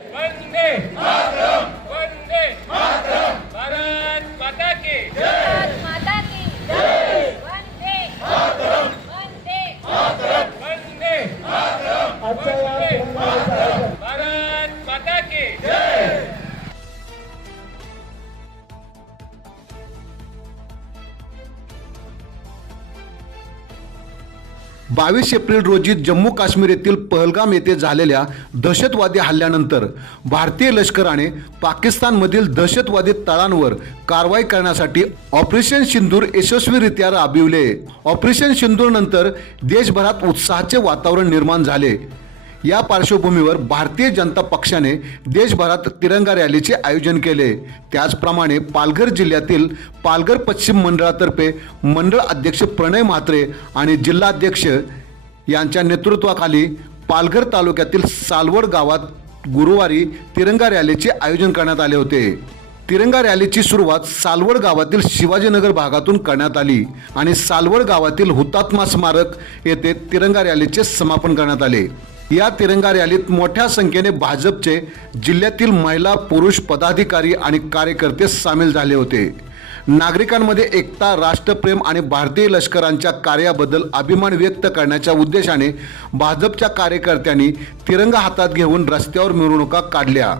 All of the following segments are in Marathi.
वंदे मातरम, वंदे मातरम, भारत माता की भारत माता की जय। वंदे मातरम, वंदे मातरम, वंदे मातरम, आजच्या या वंदे तिरंगा भारत माता की जय. 22 एप्रिल रोजी जम्मू काश्मीर येथील पहलगाम येथे झालेल्या दहशतवादी हल्ल्यानंतर भारतीय लष्कराने पाकिस्तानमधील दहशतवादी तळांवर कारवाई करण्यासाठी ऑपरेशन सिंदूर यशस्वीरित्या राबविले. ऑपरेशन सिंदूर नंतर देशभरात उत्साहाचे वातावरण निर्माण झाले. या पार्श्वभूमीवर भारतीय जनता पक्षाने देशभरात तिरंगा रॅलीचे आयोजन केले. त्याचप्रमाणे पालघर जिल्ह्यातील पालघर पश्चिम मंडळातर्फे मंडळ अध्यक्ष प्रणय म्हात्रे आणि जिल्हाध्यक्ष यांच्या नेतृत्वाखाली पालघर तालुक्यातील सालवड गावात गुरुवारी तिरंगा रॅलीचे आयोजन करण्यात आले होते. तिरंगा रॅलीची सुरुवात सालवड गावातील शिवाजीनगर भागातून करण्यात आली आणि सालवड गावातील हुतात्मा स्मारक येथे तिरंगा रॅलीचे समापन करण्यात आले. या तिरंगा रॅलीत मोठ्या संख्येने भाजपचे जिल्ह्यातील महिला पुरुष पदाधिकारी आणि कार्यकर्ते सामील झाले होते. नागरिकांमध्ये एकता, राष्ट्रप्रेम आणि भारतीय लष्करांच्या कार्याबद्दल अभिमान व्यक्त करण्याच्या उद्देशाने भाजपच्या कार्यकर्त्यांनी तिरंगा हातात घेऊन रस्त्यावर मिरवणुका काढल्या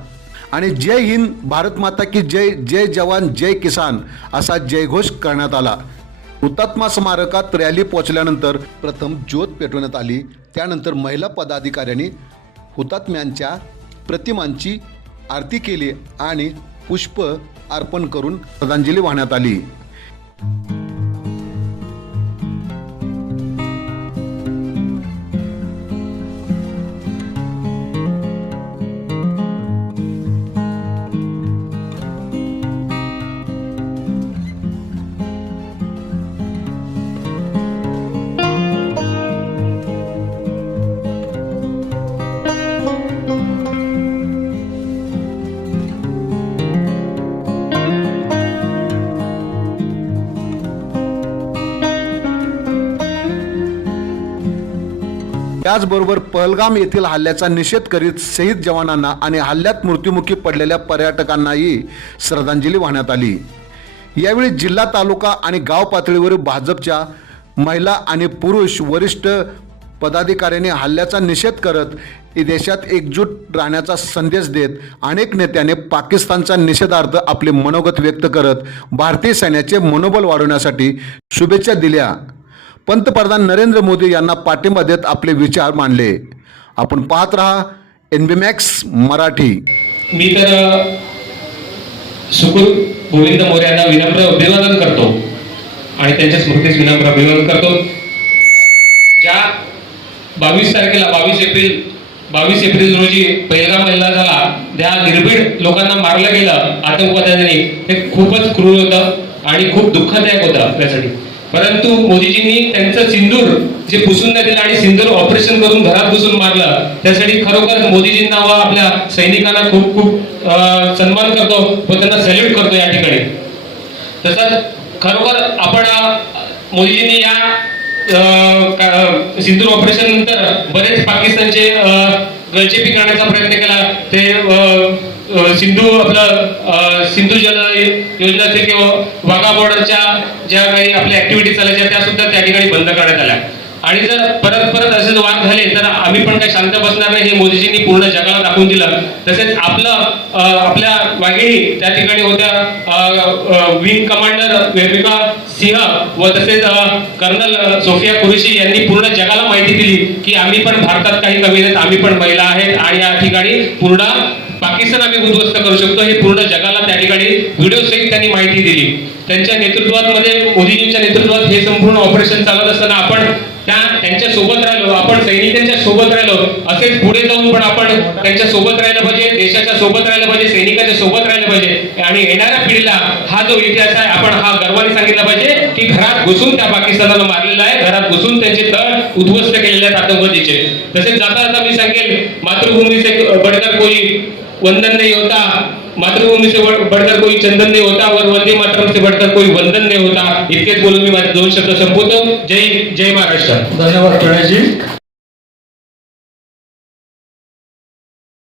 आणि जय हिंद, भारत माता की जय, जय जवान, जय किसान असा जयघोष करण्यात आला. हुतात्मा स्मारकात रॅली पोहोचल्यानंतर प्रथम ज्योत पेटवण्यात आली. त्यानंतर महिला पदाधिकाऱ्यांनी हुतात्म्यांच्या प्रतिमांची आरती केली आणि पुष्प अर्पण करून श्रद्धांजली वाहण्यात आली. त्याचबरोबर पहलगाम येथील हल्ल्याचा निषेध करीत शहीद जवानांना आणि हल्ल्यात मृत्युमुखी पडलेल्या पर्यटकांनाही श्रद्धांजली वाहण्यात आली. यावेळी जिल्हा, तालुका आणि गाव पातळीवर भाजपच्या महिला आणि पुरुष वरिष्ठ पदाधिकाऱ्यांनी हल्ल्याचा निषेध करत देशात एकजूट राहण्याचा संदेश देत अनेक नेत्याने पाकिस्तानचा निषेधार्थ आपले मनोगत व्यक्त करत भारतीय सैन्याचे मनोबल वाढवण्यासाठी शुभेच्छा दिल्या. पंतप्रधान नरेंद्र मोदी यांना पाठिंबा देत आपले विचार मांडले. आपण पाहत रहा NB मॅक्स मराठी. मी तर सुकुल गोविंद मोरे यांना विनम्र अभिवादन करतो आणि त्यांच्या स्मृतीस विनम्र अभिवादन करतो. ज्या 22 तारखेला 22 एप्रिल रोजी पहलगाम हल्ला झाला, त्या निर्भीड लोकांना मारलं गेलं आतंकवाद्यांनी, हे खूपच क्रूर होतं आणि खूप दुःखदायक होतं त्यासाठी. परंतु मोदीजींनी त्यांचं सिंदूर जे पुसून नाही दिलं आणि सिंदूर ऑपरेशन करून घरात घुसून मारलं, त्यासाठी खरोखर मोदीजींना व आपल्या सैनिकांना खूप खूप सन्मान करतो व त्यांना सॅल्यूट करतो या ठिकाणी. तसंच खरोखर आपण मोदीजींनी या सिंदूर ऑपरेशन नंतर बरेच पाकिस्तानचे गळचेपी करण्याचा प्रयत्न केला. ते सिंधू जल योजना असेल किंवा वाघा बॉर्डरच्या ज्या काही आपल्या ऍक्टिव्हिटीज चालायच्या त्या सुद्धा त्या ठिकाणी बंद करण्यात आल्या. आणि जर परत असेच वाद झाले तर आम्ही पण काही शांत बसणार नाही, हे मोदीजींनी पूर्ण जगाला दाखवून दिलं. तसेच आपल्या वाघिणी त्या ठिकाणी होत्या. विंग कमांडर वेबिका सिंह व तसेच कर्नल सोफिया कुरेशी यांनी पूर्ण जगाला माहिती दिली की आम्ही पण भारतात काही कमी नाहीत, आम्ही पण महिला आहेत आणि या ठिकाणी पूर्ण पाकिस्तान आम्ही उद्ध्वस्त करू शकतो, हे पूर्ण जगाला त्या ठिकाणी व्हिडिओ सहित त्यांनी माहिती दिली. त्यांच्या नेतृत्वात मोदीजींच्या नेतृत्वात हे संपूर्ण ऑपरेशन चालत असताना आपण त्यांच्या सोबत राहिलो, आपण सैनिकांच्या सोबत राहिलो. असेच पुढे जाऊन पण आपण त्यांच्या सोबत राहिलं पाहिजे, देशाच्या सोबत राहिलं पाहिजे, सैनिकांच्या सोबत राहिलं पाहिजे. आणि येणाऱ्या पिढीला हा जो इतिहास आहे आपण हा गर्वाने सांगितला पाहिजे की घरात घुसून त्या पाकिस्तानाला मारलेला आहे, घरात घुसून त्यांचे तळ उद्ध्वस्त केलेले आहेत आतंकवादीचे. तसेच जाता जाता मी सांगेल, मातृभूमी से बढ़कर कोई वंदन नहीं होता, मातृभूमी से बढ़कर कोई चंदन नहीं होता और वंदे मातरम से बढ़कर कोई वंदन नहीं होता. इतकेच बोलून मी माझे 2 शब्द संपवतो. जय महाराष्ट्र. धन्यवाद प्रणयजी.